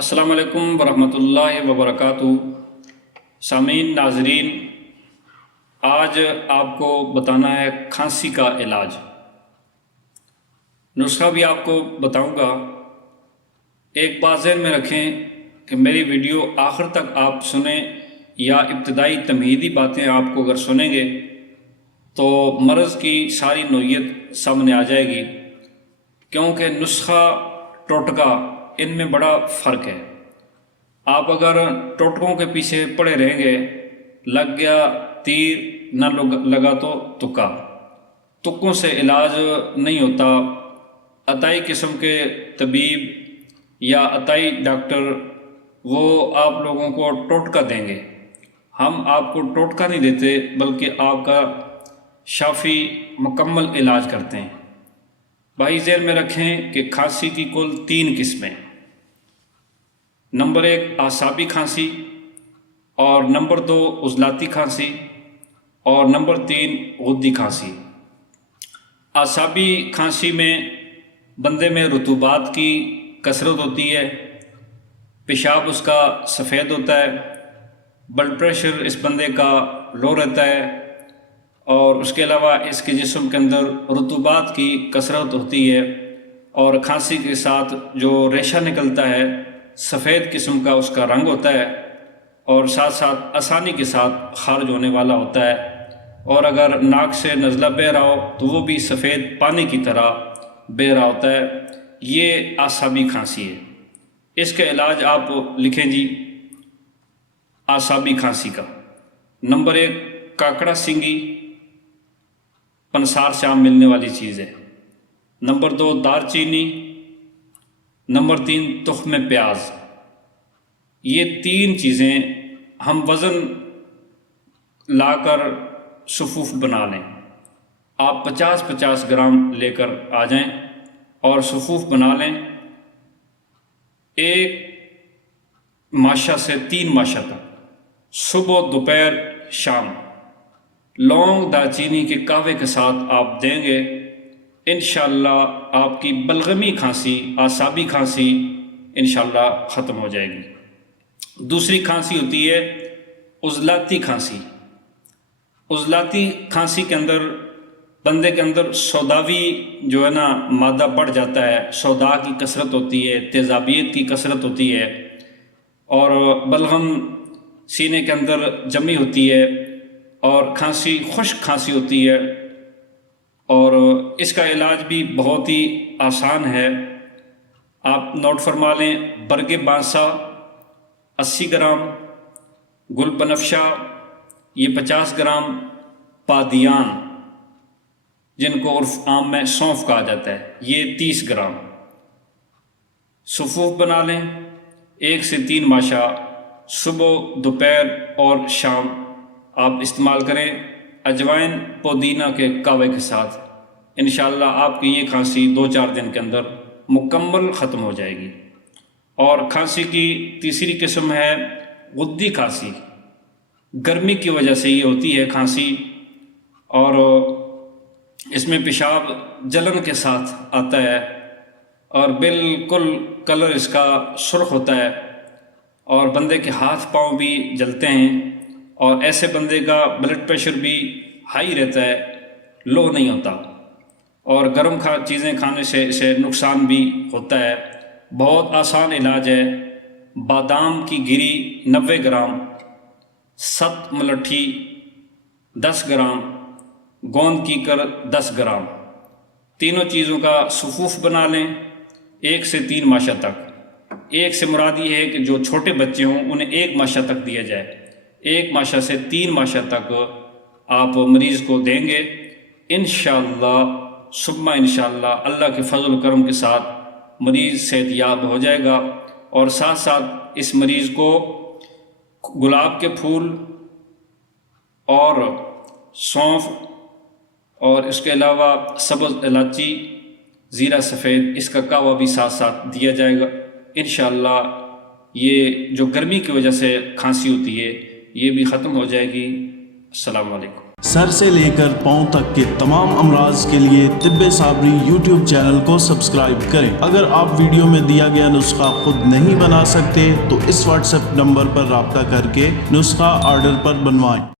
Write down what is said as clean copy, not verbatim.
السلام علیکم ورحمۃ اللہ وبرکاتہ۔ سامعین، ناظرین، آج آپ کو بتانا ہے کھانسی کا علاج۔ نسخہ بھی آپ کو بتاؤں گا۔ ایک بات ذہن میں رکھیں کہ میری ویڈیو آخر تک آپ سنیں یا ابتدائی تمہیدی باتیں آپ کو اگر سنیں گے تو مرض کی ساری نوعیت سامنے آ جائے گی، کیونکہ نسخہ ٹوٹکا ان میں بڑا فرق ہے۔ آپ اگر ٹوٹکوں کے پیچھے پڑے رہیں گے، لگ گیا تیر نہ لگا تو تکا، تکوں سے علاج نہیں ہوتا۔ عطائی قسم کے طبیب یا عطائی ڈاکٹر وہ آپ لوگوں کو ٹوٹکا دیں گے۔ ہم آپ کو ٹوٹکا نہیں دیتے، بلکہ آپ کا شافی مکمل علاج کرتے ہیں۔ بھائی ذہن میں رکھیں کہ کھانسی کی کل 3 قسمیں۔ نمبر 1 اعصابی کھانسی، اور نمبر 2 عضلاتی کھانسی، اور نمبر 3 غدی کھانسی۔ اعصابی کھانسی میں بندے میں رطوبات کی کثرت ہوتی ہے، پیشاب اس کا سفید ہوتا ہے، بلڈ پریشر اس بندے کا لو رہتا ہے، اور اس کے علاوہ اس کے جسم کے اندر رطوبات کی کثرت ہوتی ہے، اور کھانسی کے ساتھ جو ریشہ نکلتا ہے سفید قسم کا اس کا رنگ ہوتا ہے، اور ساتھ ساتھ آسانی کے ساتھ خارج ہونے والا ہوتا ہے، اور اگر ناک سے نزلہ بہہ رہا ہو تو وہ بھی سفید پانی کی طرح بہہ رہا ہوتا ہے۔ یہ اعصابی کھانسی ہے۔ اس کا علاج آپ لکھیں جی اعصابی کھانسی کا۔ نمبر 1 کاکڑا سینگی، پنسار سے عام ملنے والی چیز ہے۔ نمبر 2 دار چینی۔ نمبر 3 تخم پیاز۔ یہ 3 چیزیں ہم وزن لا کر صفوف بنا لیں۔ آپ 50-50 گرام لے کر آ جائیں اور صفوف بنا لیں، 1 ماشا سے 3 ماشا تک، صبح دوپہر شام۔ لونگ دارچینی کے قہوے کے ساتھ آپ دیں گے، انشاءاللہ آپ کی بلغمی کھانسی، اعصابی کھانسی انشاءاللہ ختم ہو جائے گی۔ دوسری کھانسی ہوتی ہے عضلاتی کھانسی۔ عضلاتی کھانسی کے اندر بندے کے اندر سوداوی جو ہے نا مادہ بڑھ جاتا ہے، سودا کی کثرت ہوتی ہے، تیزابیت کی کثرت ہوتی ہے، اور بلغم سینے کے اندر جمی ہوتی ہے، اور کھانسی خشک کھانسی ہوتی ہے، اور اس کا علاج بھی بہت ہی آسان ہے۔ آپ نوٹ فرما لیں، برگ بانسا 80 گرام، گل بنفشہ یہ 50 گرام، پادیان جن کو عرف عام میں سونف کہا جاتا ہے یہ 30 گرام۔ صفوف بنا لیں، 1 سے 3 ماشا، صبح دوپہر اور شام آپ استعمال کریں، اجوائن پودینہ کے قہوے کے ساتھ۔ انشاءاللہ آپ کی یہ کھانسی 2-4 دن کے اندر مکمل ختم ہو جائے گی۔ اور کھانسی کی تیسری قسم ہے غدی کھانسی۔ گرمی کی وجہ سے یہ ہوتی ہے کھانسی، اور اس میں پیشاب جلن کے ساتھ آتا ہے، اور بالکل کلر اس کا سرخ ہوتا ہے، اور بندے کے ہاتھ پاؤں بھی جلتے ہیں، اور ایسے بندے کا بلڈ پریشر بھی ہائی رہتا ہے، لو نہیں ہوتا، اور گرم چیزیں کھانے سے اسے نقصان بھی ہوتا ہے۔ بہت آسان علاج ہے۔ بادام کی گری 90 گرام، 7 ملٹھی 10 گرام، گوند کی کر 10 گرام، تینوں چیزوں کا صفوف بنا لیں 1 سے 3 ماشا تک۔ 1 سے مراد یہ ہے کہ جو چھوٹے بچے ہوں انہیں 1 ماشا تک دیا جائے، 1 ماشا سے 3 ماشا تک آپ مریض کو دیں گے، انشاءاللہ ثم انشاءاللہ اللہ کے فضل و کرم کے ساتھ مریض صحت یاب ہو جائے گا۔ اور ساتھ ساتھ اس مریض کو گلاب کے پھول اور سونف، اور اس کے علاوہ سبز الائچی، زیرہ سفید، اس کا قہوہ بھی ساتھ ساتھ دیا جائے گا۔ انشاءاللہ یہ جو گرمی کی وجہ سے کھانسی ہوتی ہے یہ بھی ختم ہو جائے گی۔ السلام علیکم۔ سر سے لے کر پاؤں تک کے تمام امراض کے لیے طب صابری یوٹیوب چینل کو سبسکرائب کریں۔ اگر آپ ویڈیو میں دیا گیا نسخہ خود نہیں بنا سکتے تو اس واٹس ایپ نمبر پر رابطہ کر کے نسخہ آرڈر پر بنوائیں۔